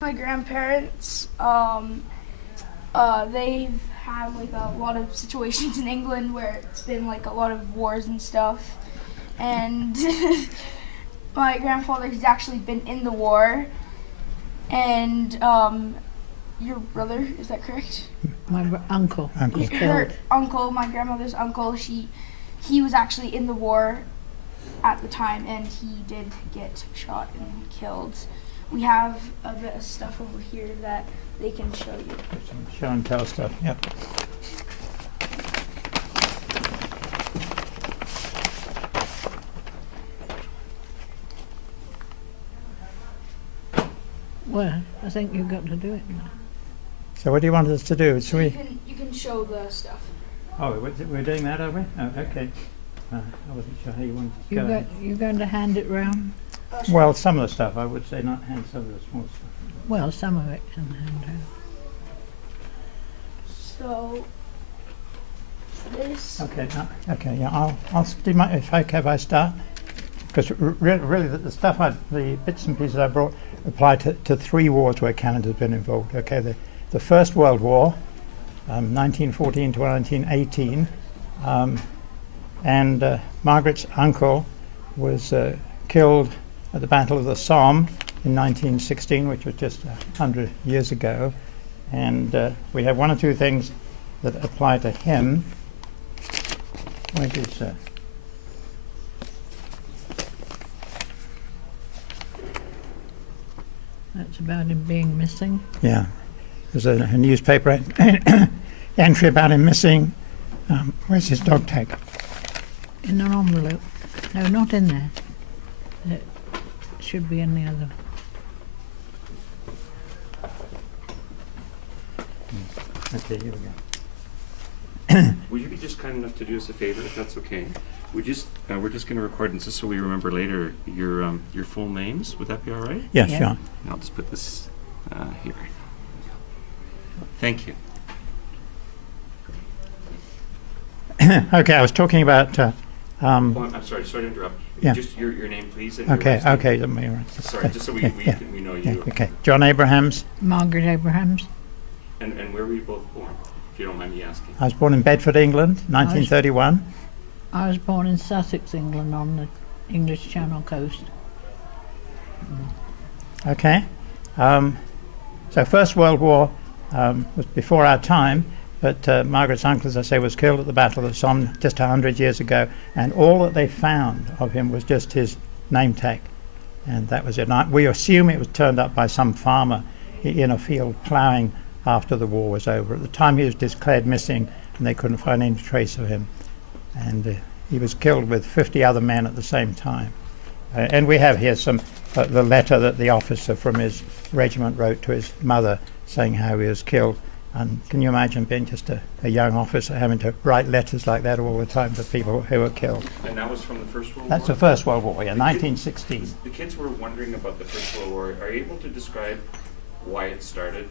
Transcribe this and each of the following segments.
My grandparents, they've had like a lot of situations in England where it's been like a lot of wars and stuff. And my grandfather's actually been in the war. And your brother, is that correct? My uncle. Was Her killed. uncle, my grandmother's uncle, he was actually in the war at the time, and he did get shot and killed. We have a bit of stuff over here that they can show you. Some show and tell stuff, yep. Well, I think you've got to do it now. So what do you want us to do? Should we? You can show the stuff. Oh, we're doing that, are we? Oh, okay. I wasn't sure how you wanted to go. You're going to hand it round? Well, some of the stuff, I would say, not hand some of the small stuff. Well, some of it can hand round. So this. Okay, okay, yeah, I'll do my, if I start, because really the stuff the bits and pieces I brought apply to three wars where Canada's been involved. Okay, the First World War, 1914 to 1918, and Margaret's uncle was killed at the Battle of the Somme in 1916, which was just 100 years ago, and we have one or two things that apply to him. Where is That's about him being missing. yeah, there's a newspaper entry about him missing. Where's his dog tag? In an envelope. No, not in there. It should be in the other. Okay, here we go. Would you be just kind enough to do us a favor, if that's okay? We're just going to record, and just so we remember later, your full names. Would that be all right? Yeah, Yeah. sure. And I'll just put this here. Thank you. Okay, I was talking about. Oh, I'm sorry to interrupt. Yeah. Just your name, please. And your Okay, last name. okay, let me write this. Sorry, just so we Yeah, we know yeah, you. okay. John Abrahams. Margaret Abrahams. And where were you both born, if you don't mind me asking? I was born in Bedford, England, 1931. I was born in Sussex, England, on the English Channel coast. Okay. So First World War was before our time, but Margaret's uncle, as I say, was killed at the Battle of the Somme just 100 years ago, and all that they found of him was just his name tag, and that was it. We assume it was turned up by some farmer in a field ploughing after the war was over. At the time he was declared missing, and they couldn't find any trace of him, and he was killed with 50 other men at the same time. And we have here the letter that the officer from his regiment wrote to his mother saying how he was killed. And can you imagine being just a young officer having to write letters like that all the time to people who were killed? And that was from the First World That's War? the First World War, yeah, 1916. The kids were wondering about the First World War. Are you able to describe why it started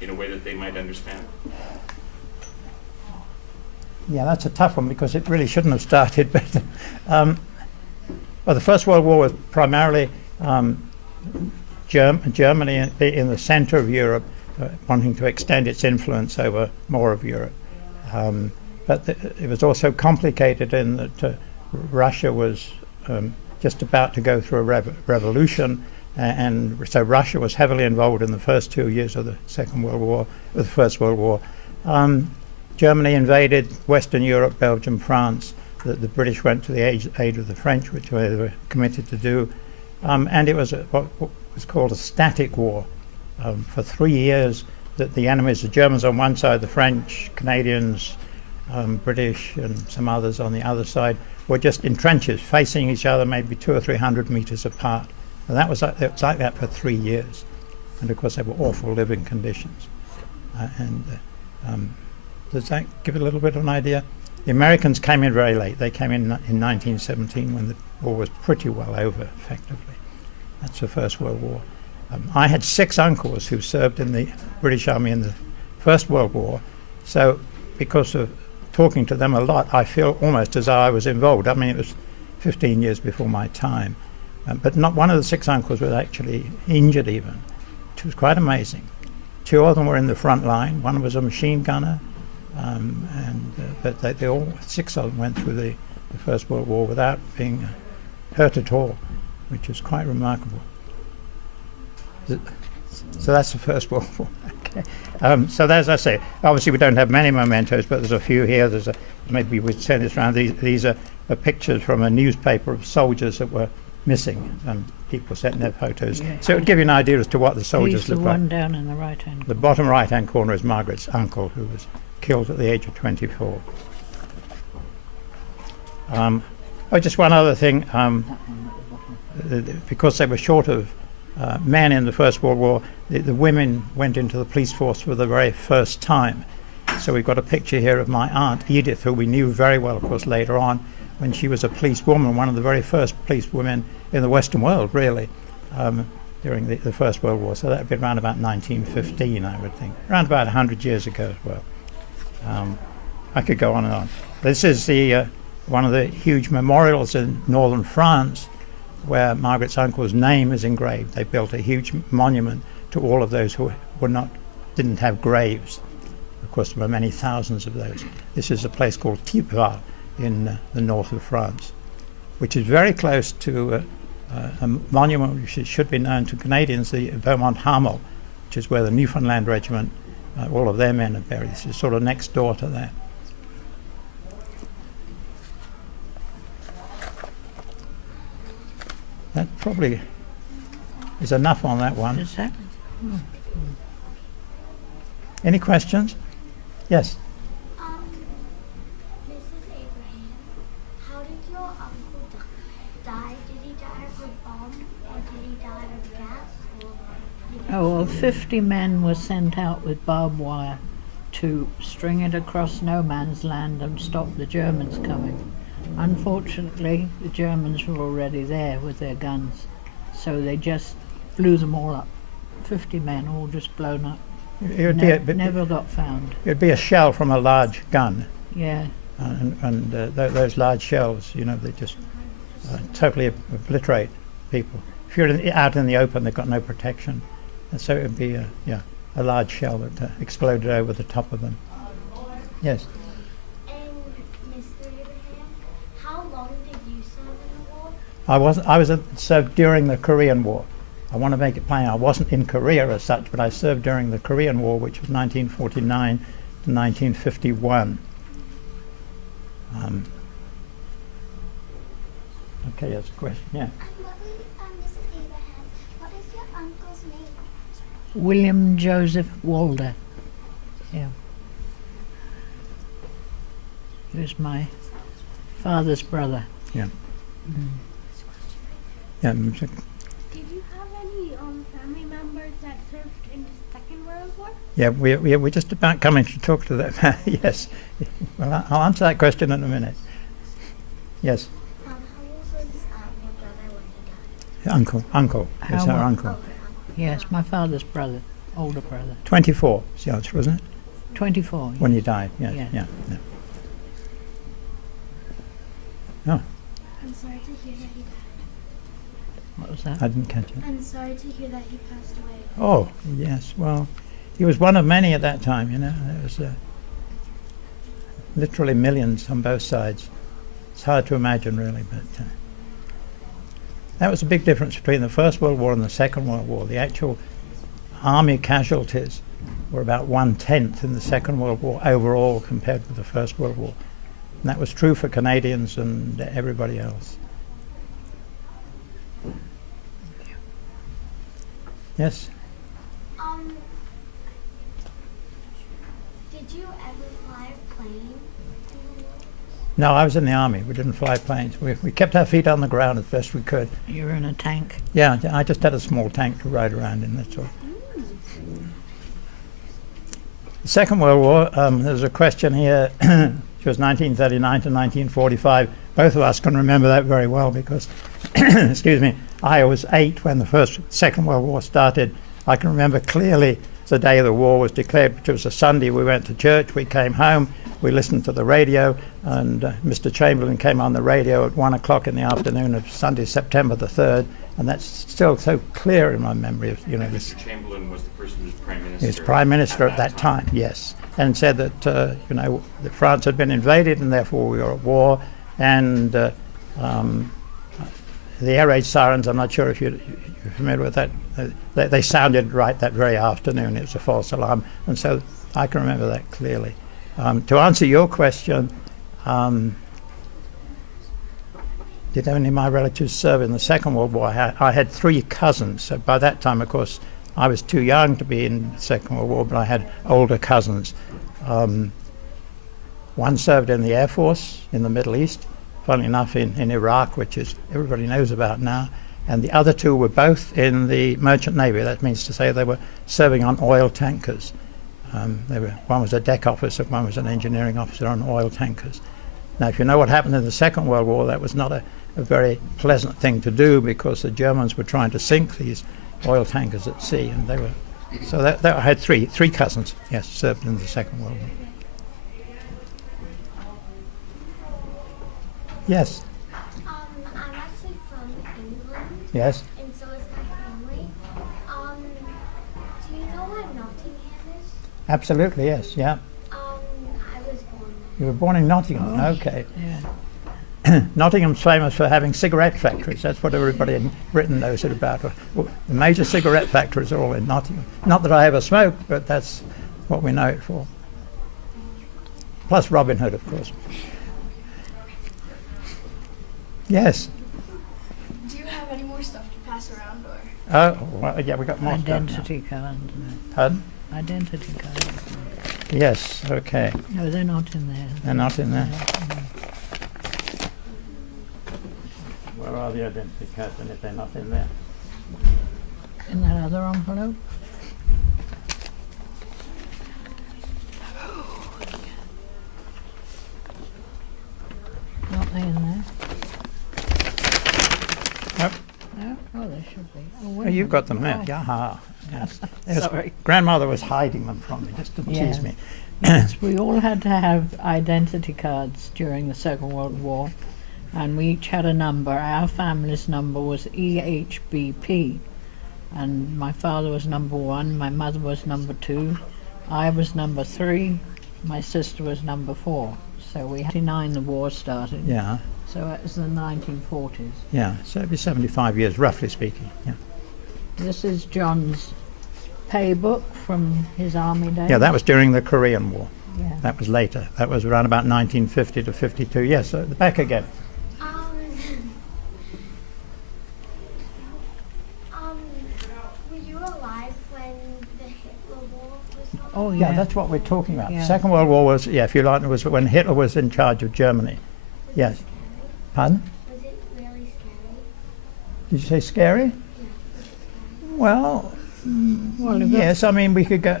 in a way that they might understand? Yeah, that's a tough one because it really shouldn't have started. But well, the First World War was primarily Germany in the centre of Europe, wanting to extend its influence over more of Europe. But it was also complicated in that Russia was just about to go through a revolution, and so Russia was heavily involved in the first 2 years of the Second World War, the First World War. Germany invaded Western Europe, Belgium, France. The British went to the aid of the French, which they were committed to do, and it was what was called a static war. For 3 years, the enemies, the Germans on one side, the French, Canadians, British, and some others on the other side, were just in trenches, facing each other, maybe 200 or 300 meters apart. And it was like that for 3 years. And of course, they were awful living conditions. Does that give a little bit of an idea? The Americans came in very late. They came in 1917 when the war was pretty well over, effectively. That's the First World War. I had 6 uncles who served in the British Army in the First World War. So because of talking to them a lot, I feel almost as though I was involved. I mean, it was 15 years before my time. But not one of the 6 uncles was actually injured even. which was quite amazing. 2 of them were in the front line. One was a machine gunner, but they all 6 of them went through the First World War without being hurt at all, which is quite remarkable. So that's the First World War. Okay. So as I say, obviously we don't have many mementos, but there's a few here. Maybe we'd send this around. These are pictures from a newspaper of soldiers that were missing, and people sent their photos. Yeah. So it would give you an idea as to what the soldiers He's looked the like. one down in the right hand. The bottom right-hand corner is Margaret's uncle, who was killed at the age of 24. Just one other thing. Because they were short of men in the First World War, the women went into the police force for the very first time. So we've got a picture here of my aunt Edith, who we knew very well, of course, later on, when she was a policewoman, one of the very first policewomen in the Western world, really, during the First World War. So that would be around about 1915, I would think, around about 100 years ago as well. I could go on and on. This is one of the huge memorials in northern France, where Margaret's uncle's name is engraved. They built a huge monument to all of those who didn't have graves. Of course, there were many thousands of those. This is a place called Thiepval in the north of France, which is very close to a monument which should be known to Canadians, the Beaumont Hamel, which is where the Newfoundland Regiment, all of their men are buried. This is sort of next door to that. That probably is enough on that one. Is that? Any questions? Yes. Mrs. Abraham, how did your uncle die? Did he die of a bomb, or did he die of gas? Or Oh, well, 50 men were sent out with barbed wire to string it across no man's land and stop the Germans coming. Unfortunately, the Germans were already there with their guns, so they just blew them all up. 50 men, all just blown up. It would Never got found. It would be a shell from a large gun, Yeah. and those large shells, they just totally obliterate people. If you're out in the open, they've got no protection, and so it would be a large shell that exploded over the top of them. Yes. how long did you serve in the war? I was served during the Korean War. I want to make it plain, I wasn't in Korea as such, but I served during the Korean War, which was 1949 to 1951. Okay, that's a question, yeah. Mrs. Abraham, what is your uncle's name? William Joseph Walder. Yeah. He was my father's brother. Yeah. Mm. Yeah, Did you have any family members that served in the Second World War? yeah, we're just about coming to talk to them. Yes. Well, I'll answer that question in a minute. Yes. How old was your brother when he died? Uncle. It's How our old? uncle. Yes, my father's brother, older brother. 24 is the answer, wasn't it? 24. When you died, yeah. Yeah. Oh, I'm sorry to hear that he died. What was that? I didn't catch it. I'm sorry to hear that he passed away. Oh, yes. Well, he was one of many at that time, There was literally millions on both sides. It's hard to imagine, really, but that was a big difference between the First World War and the Second World War. The actual army casualties were about 1/10 in the Second World War overall compared with the First World War. And that was true for Canadians and everybody else. Yes? Did you ever fly a plane? No, I was in the army. We didn't fly planes. We kept our feet on the ground as best we could. You were in a tank. Yeah, I just had a small tank to ride around in, that's all. The Second World War, there's a question here, which was 1939 to 1945. Both of us can remember that very well because, excuse me, I was 8 when the Second World War started. I can remember clearly the day the war was declared, which was a Sunday, we went to church, we came home, we listened to the radio, and Mr. Chamberlain came on the radio at 1 o'clock in the afternoon of Sunday, September the 3rd, and that's still so clear in my memory of, this. Mr. Chamberlain was the person who was Prime Minister. He was Prime Minister at that time, yes, and said that, that France had been invaded and therefore we were at war, and the air raid sirens, I'm not sure if you're familiar with that, they sounded right that very afternoon. It was a false alarm, and so I can remember that clearly. To answer your question, did any of my relatives serve in the Second World War? I had 3 cousins, so by that time, of course, I was too young to be in the Second World War, but I had older cousins. One served in the Air Force in the Middle East, funnily enough in Iraq, which is everybody knows about now, and the other 2 were both in the Merchant Navy. That means to say they were serving on oil tankers. One was a deck officer, one was an engineering officer on oil tankers. Now, if you know what happened in the Second World War, that was not a very pleasant thing to do, because the Germans were trying to sink these oil tankers at sea, and they were. So that I had three cousins, yes, served in the Second World War. Yes. I'm actually from England. Yes. And so is my family. Do you know what Nottingham is? Absolutely, yes, yeah. I was born there. You were born in Nottingham, okay. Yeah. Nottingham's famous for having cigarette factories. That's what everybody in Britain knows it about. Well, the major cigarette factories are all in Nottingham. Not that I ever smoked, but that's what we know it for. Plus Robin Hood, of course. Yes. Do you have any more stuff to pass around, or? Oh, well, yeah, we got more Identity cards. stuff now. Pardon? Identity cards. Yes, okay. No, they're not in there. They're not in there. No. Where are the identity cards, and if they're not in there? In that other envelope. Not there in there. Nope. No? Oh, there should be. Oh, Oh, wait a you've got them there. minute. Yaha. Yes. Sorry. Grandmother was hiding them from me just to tease Yeah. me. Yes, we all had to have identity cards during the Second World War, and we each had a number. Our family's number was EHBP, and my father was number 1, my mother was number 2, I was number 3, my sister was number 4. So we had 19 the war started. Yeah, So it was the 1940s. yeah. So it'd be 75 years, roughly speaking. Yeah. This is John's pay book from his army days. Yeah, that was during the Korean War. Yeah. That was later. That was around about 1950 to 52. Yes, so the back again. Were you alive when the Hitler War was on? Oh Yeah, yeah. that's what we're talking about. Yeah. The Second World War was, yeah, if you like, it was when Hitler was in charge of Germany. Yes. Pardon? Was it really scary? Did you say scary? Well, Well, if yes, I mean, we could go.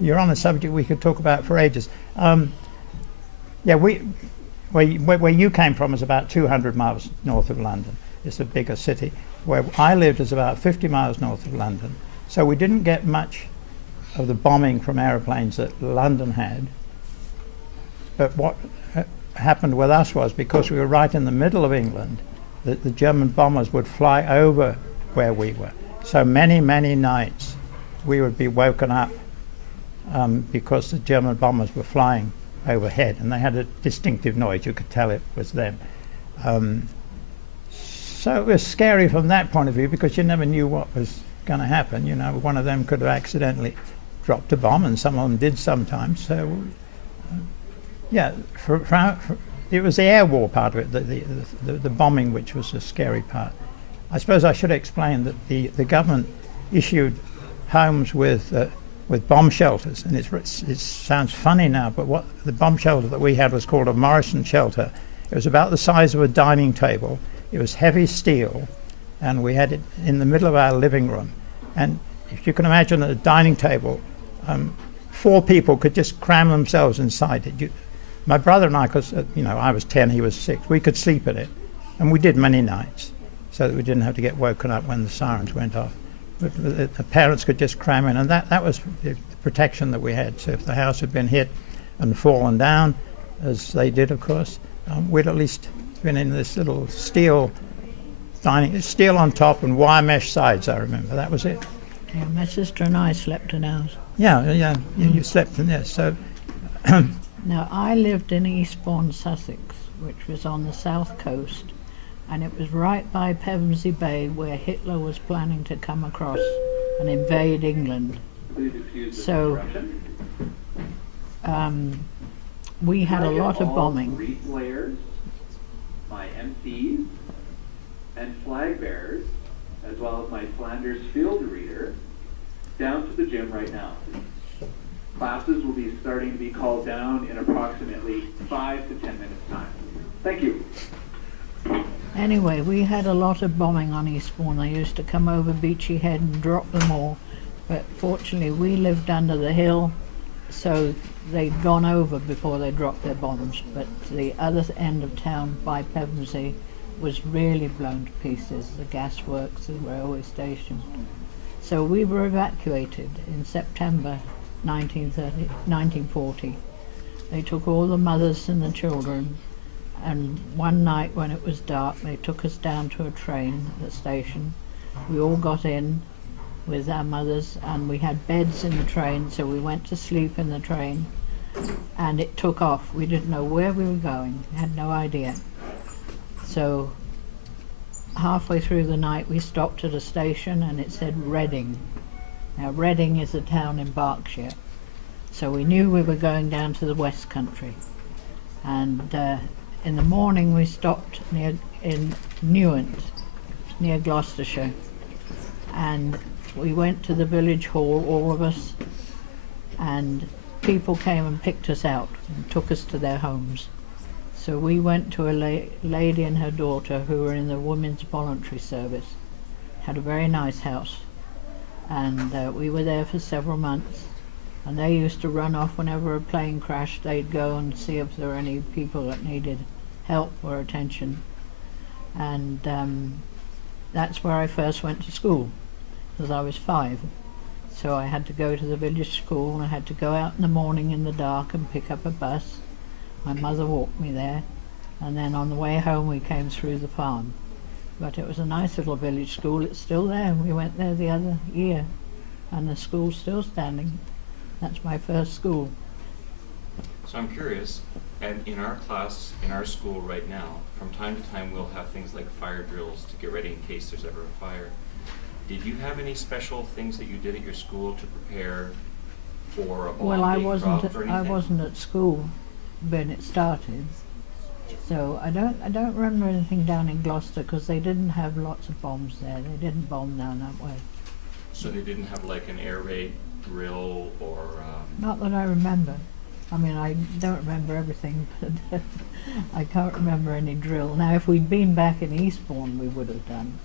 You're on a subject we could talk about for ages. Yeah, where you came from is about 200 miles north of London. It's a bigger city. Where I lived is about 50 miles north of London. So we didn't get much of the bombing from aeroplanes that London had. But what happened with us was, because we were right in the middle of England, that the German bombers would fly over where we were. So many, many nights we would be woken up because the German bombers were flying overhead, and they had a distinctive noise. You could tell it was them. So it was scary from that point of view, because you never knew what was going to happen. You know, one of them could have accidentally dropped a bomb, and some of them did sometimes. So, yeah, it was the air war part of it, the bombing, which was the scary part. I suppose I should explain that the government issued homes with bomb shelters, and it sounds funny now, but what the bomb shelter that we had was called a Morrison shelter. It was about the size of a dining table. It was heavy steel, and we had it in the middle of our living room. And if you can imagine a dining table, 4 people could just cram themselves inside it. My brother and I, because I was 10, he was 6, we could sleep in it, and we did many nights, so that we didn't have to get woken up when the sirens went off. the parents could just cram in, and that was the protection that we had. So if the house had been hit and fallen down, as they did, of course, we'd at least been in this little steel on top and wire mesh sides. I remember that was it. Yeah, my sister and I slept in ours. Yeah. You slept in there. So Now, I lived in Eastbourne, Sussex, which was on the south coast, and it was right by Pevensey Bay where Hitler was planning to come across and invade England. So we had a lot of bombing. Wreath layers, my MCs, and flag bearers, as well as my Flanders field reader, down to the gym right now. Classes will be starting to be called down in approximately 5 to 10 minutes time. Thank you. Anyway, we had a lot of bombing on Eastbourne. They used to come over Beachy Head and drop them all. But fortunately, we lived under the hill, so they'd gone over before they dropped their bombs. But the other end of town by Pevensey was really blown to pieces, the gasworks, the railway station. So we were evacuated in September 1940. They took all the mothers and the children, and one night when it was dark they took us down to a train at the station. We all got in with our mothers, and we had beds in the train, so we went to sleep in the train, and it took off. We didn't know where we were going, had no idea. So halfway through the night we stopped at a station and it said Reading. Now Reading is a town in Berkshire, so we knew we were going down to the West Country. And in the morning we stopped in Newent, near Gloucestershire, and we went to the village hall, all of us, and people came and picked us out and took us to their homes. So we went to a lady and her daughter who were in the Women's Voluntary Service, had a very nice house, and we were there for several months, and they used to run off whenever a plane crashed. They'd go and see if there were any people that needed help or attention, and that's where I first went to school, because I was 5. So I had to go to the village school, and I had to go out in the morning in the dark and pick up a bus. My mother walked me there, and then on the way home we came through the farm. But it was a nice little village school. It's still there. We went there the other year, and the school's still standing. That's my first school. So I'm curious, and in our class, in our school right now, from time to time we'll have things like fire drills to get ready in case there's ever a fire. Did you have any special things that you did at your school to prepare for a bomb Well, I being dropped wasn't. or I anything? wasn't at school when it started, so I don't remember anything down in Gloucester, because they didn't have lots of bombs there. They didn't bomb down that way. So they didn't have like an air raid drill or Not that I remember. I mean, I don't remember everything, but I can't remember any drill. Now, if we'd been back in Eastbourne, we would have done.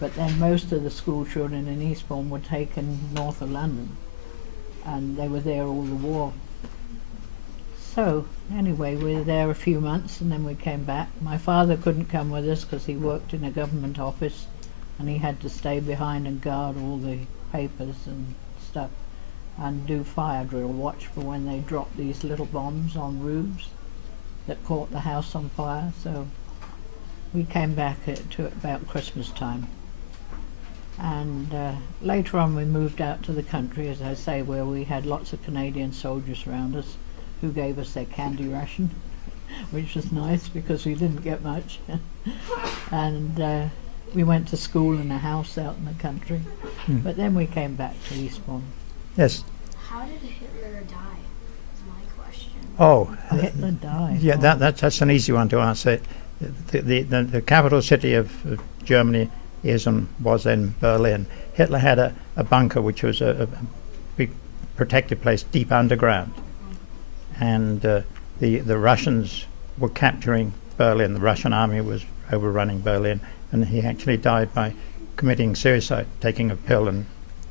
But then most of the school children in Eastbourne were taken north of London, and they were there all the war. So, anyway, we were there a few months, and then we came back. My father couldn't come with us because he worked in a government office, and he had to stay behind and guard all the papers and stuff, and do fire drill, watch for when they dropped these little bombs on roofs that caught the house on fire. So we came back to about Christmas time, and later on we moved out to the country, as I say, where we had lots of Canadian soldiers around us who gave us their candy ration, which was nice because we didn't get much. And we went to school in a house out in the country. But then we came back to Eastbourne. yes. How did Hitler die? Is my question. Oh, Hitler died. yeah. That's an easy one to answer. The capital city of Germany is and was then Berlin. Hitler had a bunker which was a big protected place deep underground, and the Russians were capturing Berlin. The Russian army was overrunning Berlin, and he actually died by committing suicide, taking a pill and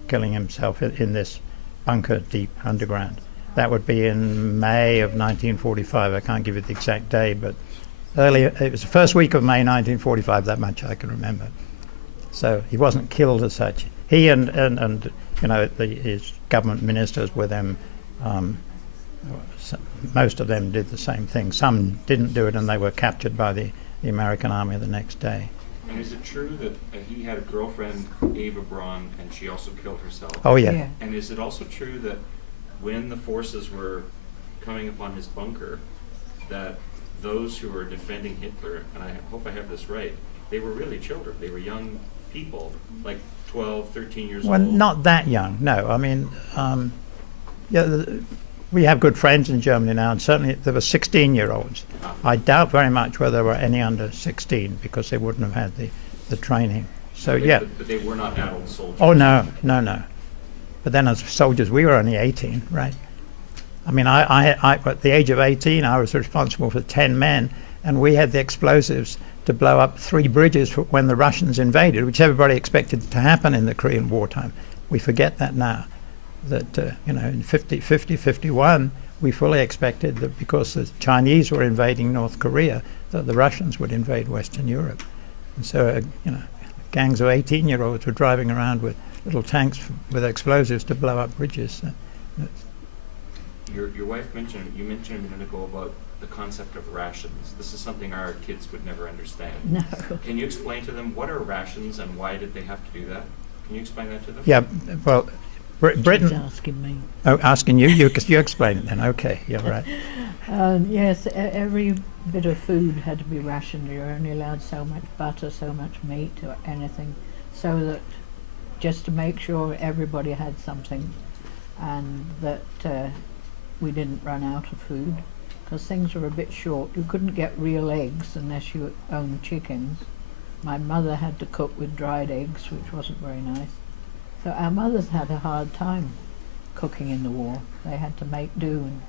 killing himself in this bunker deep underground. That would be in May of 1945. I can't give you the exact day, but earlier, it was the first week of May 1945, that much I can remember. So he wasn't killed as such. He and his government ministers with him, most of them did the same thing. Some didn't do it and they were captured by the American army the next day. And is it true that he had a girlfriend, Ava Braun, and she also killed herself? Oh yeah. Yeah. And is it also true that when the forces were coming upon his bunker, that those who were defending Hitler, and I hope I have this right, they were really children. They were young people, like 12, 13 years Well, old. not that young, no. I mean, we have good friends in Germany now, and certainly there were 16-year-olds. I doubt very much whether there were any under 16 because they wouldn't have had the training. So, yeah. But they were not adult soldiers. Oh, no. But then as soldiers, we were only 18, right? I mean, I at the age of 18, I was responsible for 10 men, and we had the explosives to blow up 3 bridges when the Russians invaded, which everybody expected to happen in the Korean wartime. We forget that now. That, in 51, we fully expected that because the Chinese were invading North Korea, that the Russians would invade Western Europe. And so, gangs of 18-year-olds were driving around with little tanks with explosives to blow up bridges. Your wife mentioned a minute ago about the concept of rations. This is something our kids would never understand. No. Can you explain to them what are rations and why did they have to do that? Can you explain that to them? Yeah, well, Britain... She's asking me. Oh, asking you? You explain it then. Okay, yeah, right. Yes, every bit of food had to be rationed. You're only allowed so much butter, so much meat, or anything, so that just to make sure everybody had something, and that we didn't run out of food, because things were a bit short. You couldn't get real eggs unless you owned chickens. My mother had to cook with dried eggs, which wasn't very nice. So our mothers had a hard time cooking in the war. They had to make do. And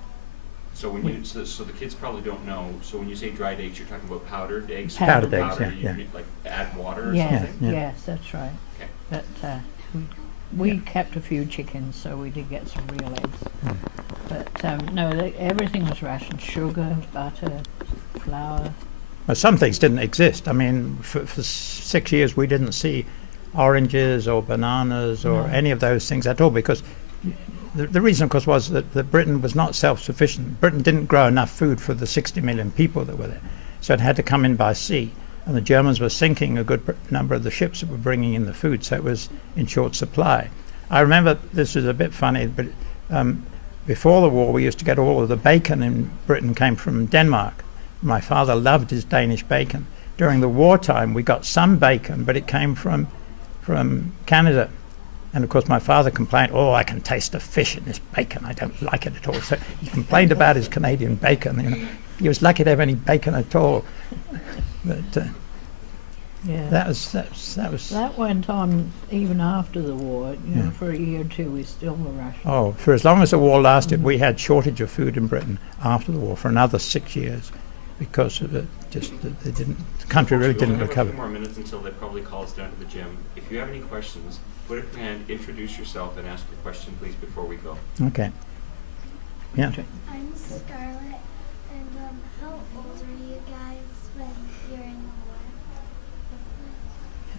So so the kids probably don't know. So when you say dried eggs, you're talking about powdered eggs. Powdered Or eggs, yeah. You like add water or yes, something. Yeah. yes, that's right. Okay. But we kept a few chickens, so we did get some real eggs. But no, everything was rationed: sugar, butter, flour. Well, some things didn't exist. I mean, for 6 years we didn't see oranges or bananas or No. any of those things at all, because the reason, of course, was that Britain was not self-sufficient. Britain didn't grow enough food for the 60 million people that were there, so it had to come in by sea. And the Germans were sinking a good number of the ships that were bringing in the food, so it was in short supply. I remember, this is a bit funny, but before the war we used to get all of the bacon in Britain came from Denmark. My father loved his Danish bacon. During the wartime we got some bacon, but it came from Canada. And of course my father complained, "Oh, I can taste the fish in this bacon. I don't like it at all." So he complained about his Canadian bacon. He was lucky to have any bacon at all. But Yeah. that was went on even after the war. For a year or two we still were rationed. Oh, for as long as the war lasted, we had shortage of food in Britain after the war for another 6 years, because of it. The country really didn't We have recover. a few more minutes until they probably call us down to the gym. If you have any questions, put up your hand, introduce yourself, and ask your question, please, before we go. Okay. Yeah. I'm Scarlett, and how old are you guys when you're in the war?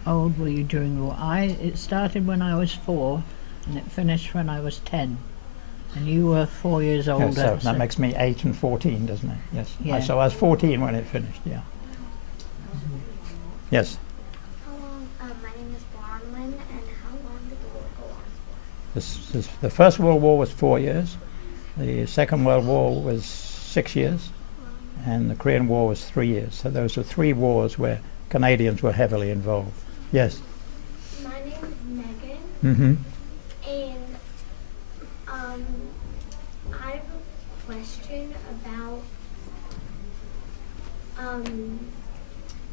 How old were you during the war? It started when I was 4, and it finished when I was 10. And you were 4 years Yeah, older. so that makes me 8 and 14, doesn't it? Yes. Yeah. So I was 14 when it finished, yeah. Yes. How long, my name is Bronwyn, and how long did the war go on for? The First World War was 4 years. The Second World War was 6 years. And the Korean War was 3 years. So those were 3 wars where Canadians were heavily involved. Yes. My name is Megan, Mm-hmm. and I have a question about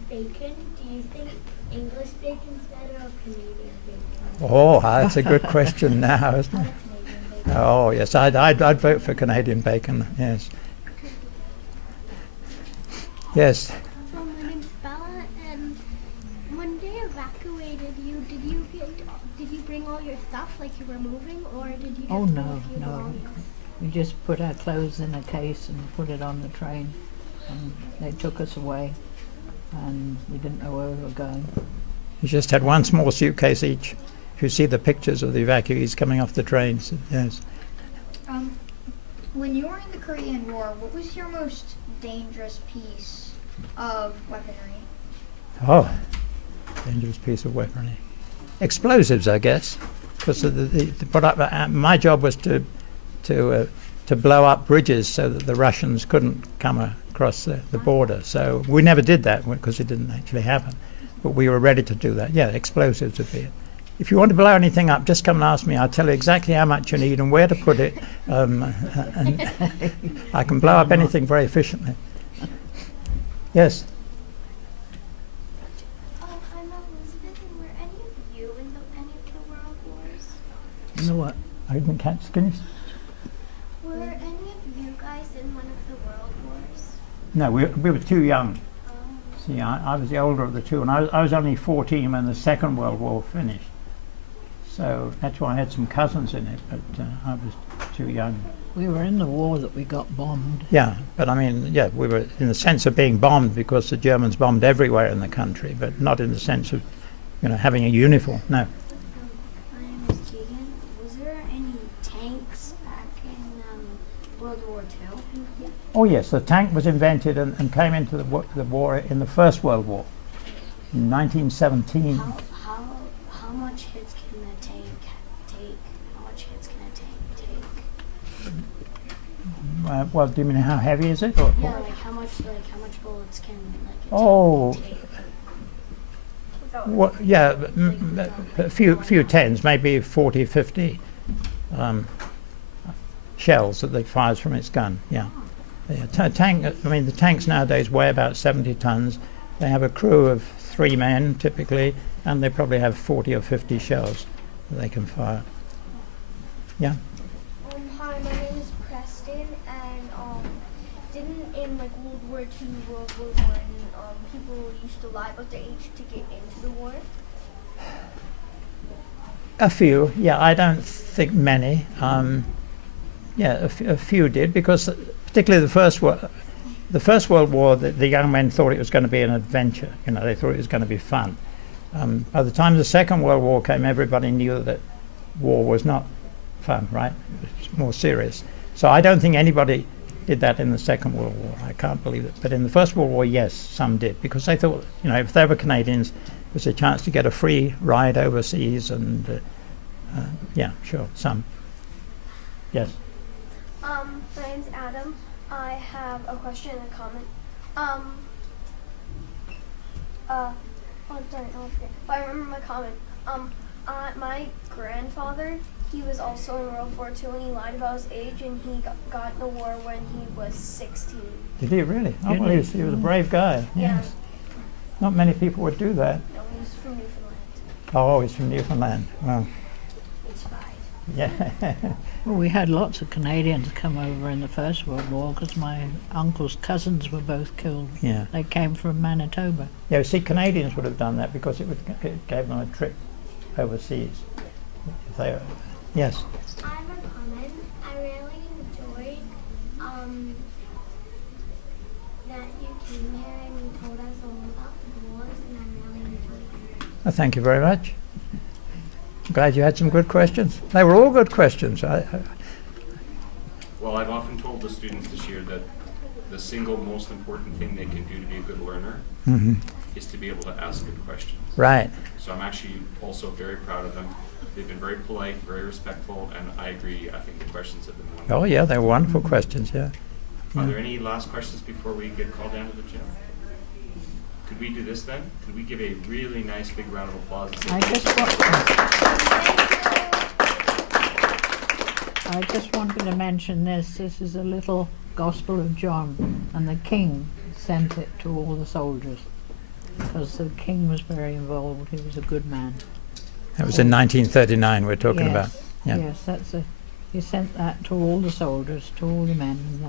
bacon. Do you think English bacon's better or Canadian bacon? Oh, that's a good question now, isn't it? Canadian bacon. Oh, yes, I'd vote for Canadian bacon, yes. Yes. My name's Bella, and when they evacuated you, did you bring all your stuff like you were moving, or did you just Oh, bring no, a few no. belongings? We just put our clothes in a case and put it on the train, and they took us away, and we didn't know where we were going. We just had one small suitcase each. If you see the pictures of the evacuees coming off the trains, yes. When you were in the Korean War, what was your most dangerous piece of weaponry? Oh, dangerous piece of weaponry. Explosives, I guess, because my job was to blow up bridges so that the Russians couldn't come across the border. So we never did that because it didn't actually happen, but we were ready to do that. Yeah, explosives would be it. If you want to blow anything up, just come and ask me. I'll tell you exactly how much you need and where to put it. And I can blow up anything very efficiently. Yes? I'm Elizabeth, and were any of you in any of the world wars? You know what? I didn't catch. Can you? Were any of you guys in one of the world wars? No, we were too young. See, I was the older of the two, and I was only 14 when the Second World War finished. So that's why I had some cousins in it, but I was too young. We were in the war that we got bombed. Yeah, but I mean, yeah, we were in the sense of being bombed because the Germans bombed everywhere in the country, but not in the sense of, having a uniform. No. My name is Keegan. Was there any tanks back in World War II? Oh yes, the tank was invented and came into the war in the First World War in 1917. How much hits can a tank take? How much hits can a tank take? Well, do you mean how heavy is it? Or, Yeah, how much bullets can Oh, a tank take? well, yeah, a few tens, maybe 40, 50 shells that it fires from its gun. Yeah. The tanks nowadays weigh about 70 tons. They have a crew of 3 men typically, and they probably have 40 or 50 shells that they can fire. Yeah. Hi, my name is Preston, and didn't in World War II, World War I, people used to lie about their age to get into the war? A few, yeah. I don't think many. A few did, because particularly the First World War, the young men thought it was going to be an adventure. They thought it was going to be fun. By the time the Second World War came, everybody knew that war was not fun, right? It was more serious. So I don't think anybody did that in the Second World War. I can't believe it. But in the First World War, yes, some did, because they thought, if they were Canadians, it was a chance to get a free ride overseas, and yeah, sure, some. Yes. My name's Adam. I have a question and a comment. Sorry, no, I forget. But I remember my comment. My grandfather, he was also in World War II, and he lied about his age, and he got in the war when he was 16. Did he really? Oh, Did well, he? he was a brave guy. Yeah. Yes. Not many people would do that. No, he's from Newfoundland. Oh, he's from Newfoundland. Well, He's 5. yeah. Well, we had lots of Canadians come over in the First World War because my uncle's cousins were both killed. Yeah. They came from Manitoba. Yeah, see, Canadians would have done that because it gave them a trip overseas. If they, yes. I have a comment. I really enjoyed that you came here and you told us all about the wars, and I really enjoyed it. Well, thank you very much. I'm glad you had some good questions. They were all good questions. Well, I've often told the students this year that the single most important thing they can do to be a good learner is to be able to ask good questions. Right. So I'm actually also very proud of them. They've been very polite, very respectful, and I agree. I think the questions have been wonderful. Oh, yeah, they were wonderful questions, yeah. Are there any last questions before we get called down to the gym? Could we do this then? Could we give a really nice big round of applause? I just wanted to mention this. This is a little Gospel of John, and the king sent it to all the soldiers because the king was very involved. He was a good man. That was in 1939 we're talking about. Yeah. Yes, he sent that to all the soldiers, to all the men and that.